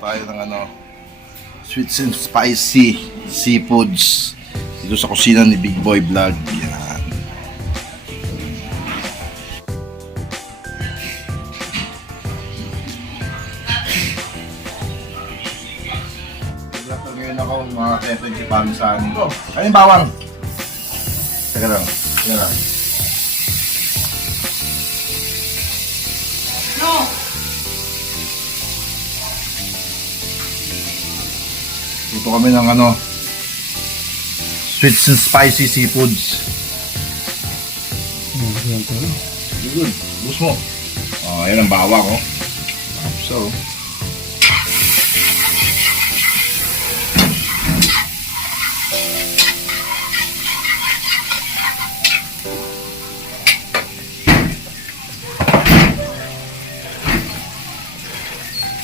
tayo ng sweet and spicy seafoods dito sa kusina ni Big Boy Vlog. Yan. Naglato ngayon ako mga teteng si Pamisan. Ano yung bawang? Teka lang. Teka lang. No! Dito kami ng sweet and spicy seafoods. Good. Bus mo. Oh, ayan ang bawang, oh. So,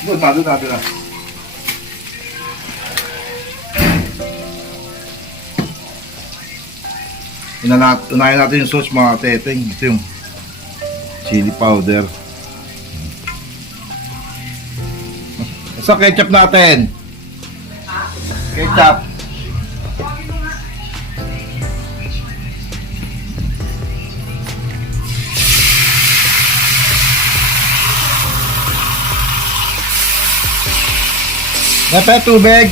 good, natin na. Unahin natin yung sauce mga teteng. Ito yung chili powder. Sa ketchup natin. Ketchup. Dapat tubig.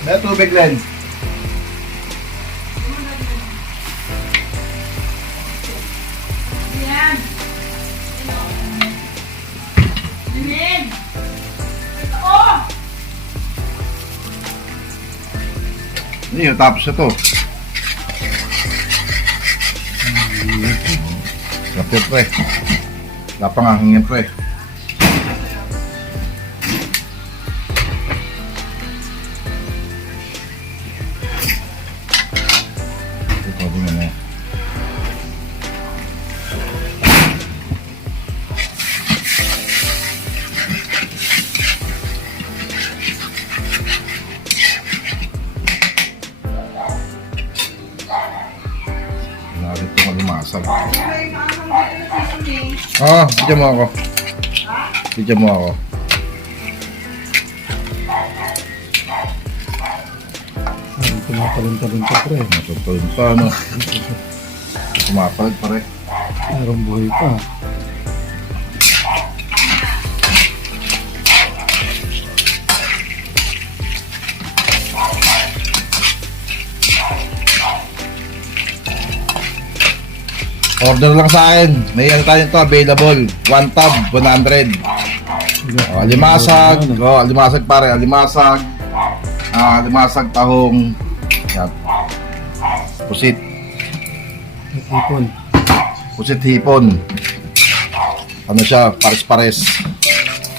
May tubig, Len. Yan! Dimin! Oo! Ano yun? Tapos na to. Kape, pre. Napangahing yan, pre. Narito ko lumasag. Bigyan mo ako. Bigyan mo ako. Tumatalon-talon pa, pre. Matutulog pa, ano? Tumapalag, pare. Mayroong buhay pa. Order lang sa akin. May tayo ito available. 1 tub, 100. Alimasag. Alimasag, pare. Alimasag. Alimasag tahong. Yan. Pusit. Ipon. Pusit hipon. Ano siya? Pares-pares.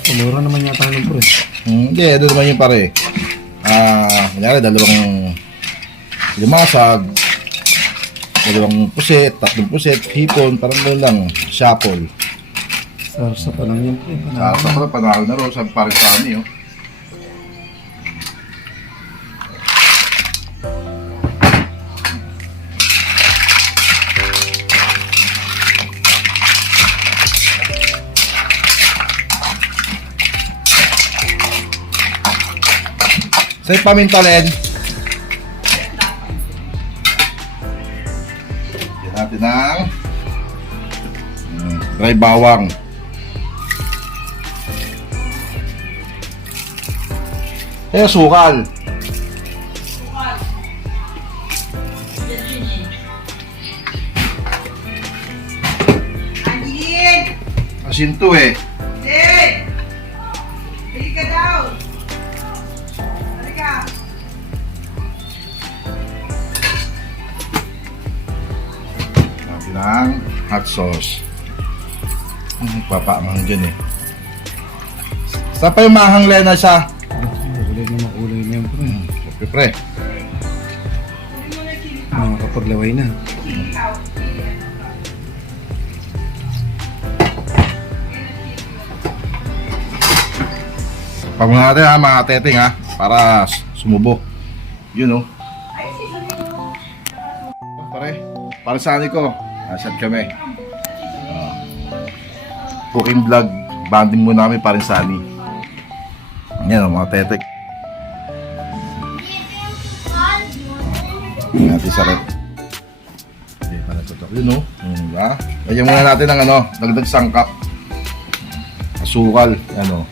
Kumura naman yata ng pre. Hindi, ano naman yung pare. Kunyari, dalawang limasag, dalawang pusit, tatlong pusit, hipon, parang gano'n lang, shuffle. Sarsa pa lang yan, pre. Sa pala, panalo na rin, sabi parang sa amin, oh. Sa paminta, Len. Yan natin ang dry bawang. Sukal. Sukal. Yan din eh. Angin! Asin to eh. Din! Bili ka daw! Halika! Natin ang hot sauce. Papaamang dyan eh. Saan pa yung mahang, Lena, siya? Makulay na yan, pre. Siyempre, pre. Kunin mo na chili Makapaglaway na. Pag natin ha, mga teteng ha, para sumubok. Yun oh. Pare, para sa ani ko, asad kami. cooking vlog. Banding muna kami pa rin Sunny. Yan o, mga tetek. Yan natin sa rep. Hindi pa natutok yun o. Diba? Lagyan muna natin ng ano, dagdag sangkap. Asukal. Yan o.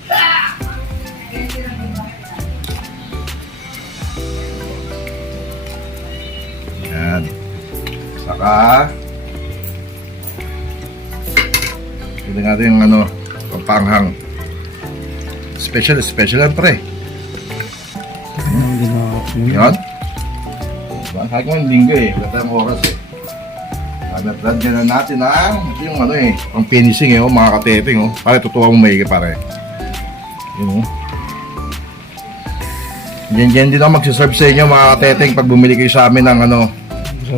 Yan. Saka pwede natin yung ano, pampanghang. Special yan pre. Ang ginawa ko yun. Yan. Diba? Kahit mo yung linggo eh. Wala tayong oras eh. Nag-vlog na natin ito yung ano eh. Ang finishing eh, mga kateteng oh. Pare, tutuwa mo maigi pare. Yun oh. Diyan din ako magsaserve sa inyo mga kateteng pag bumili kayo sa amin ng ano,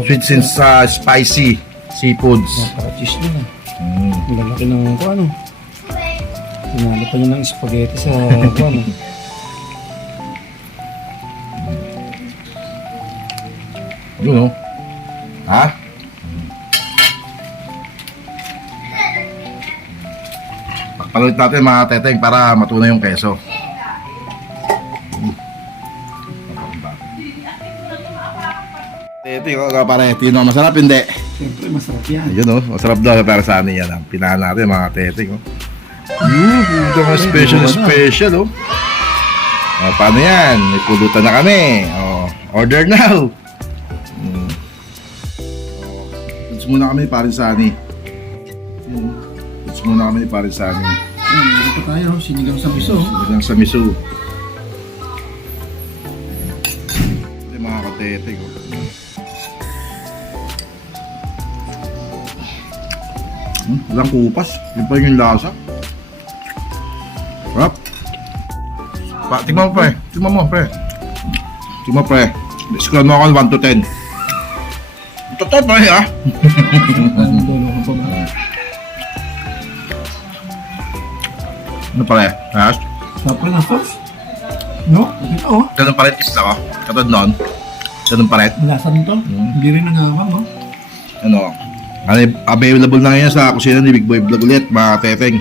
sweet and spicy seafoods. Napaka-cheese din ah. Ang lalaki ng kung ano. Pinalo pa niya ng spaghetti sa kung ano. Yun oh. Ha? Pagpalulit natin mga teteng para matunaw yung keso. Teteng, pare, tino masarap hindi? Siyempre masarap yan. Ayun oh, masarap daw para sa anin yan. Ang pinahan natin mga teteng oh. Ito mga special oh. Paano yan? May pulutan na kami. Order now. Puts muna kami ni Parin Sunny. Puts muna kami ni Parin Sunny. Dito tayo, sinigang sa miso. Sinigang sa miso. Ito yung mga kateteng oh. Walang kupas. Yun pa yung lasa. Rap. Tingnan mo pre. Tingnan mo pre. Tingnan mo pre. Score mo ako 1 to 10. Totoo pre ah. Ang dolo ka pa ba? Ano pre? Ha? Siyempre na sauce. No? Ito oh. Ganun pa rin isla ko. Katod noon. Ganun pa rin. Lasa nito. Hindi rin nangawang no? Ano? Available na ngayon sa kusina ni Big Boy Vlog ulit mga teteng.